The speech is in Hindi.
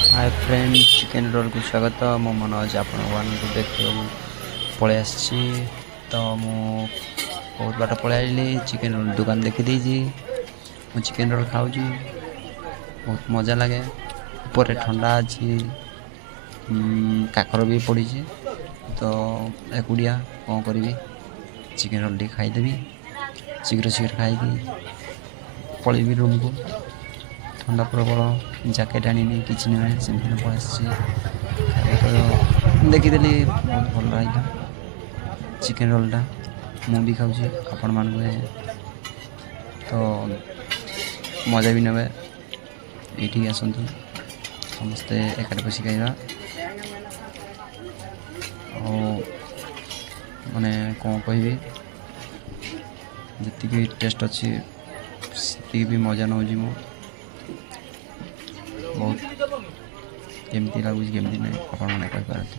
हाय फ्रेंड, चिकेन रोल को स्वागत। मो मनोज आपण देखा पलि आसी तो मु बहुत बाट पलि आइली। चिकेन रोल दुकान देखी मु चिकेन रोल खाऊँ, बहुत मजा लगे। ऊपर ठंडा अच्छी काकर भी पड़ी तो एकुड़िया कौन करी चिकेन रोल टी खाईदेवी। शीघ्र शीघ्र खाई पलि रूम को। ठंडा प्रबल जैकेट आनी किसी नुहे सेमती पलि देखीदेली बहुत भल लगा चिकेन रोलटा। मु भी खाऊँ आपण मान तो मजा भी ने ये आसतु समस्ते एकाठी बस खाइबा। माने कौन कहि जी टेस्ट अच्छी से भी मजा नौ बहुत केमती लगुच केमती नहीं आप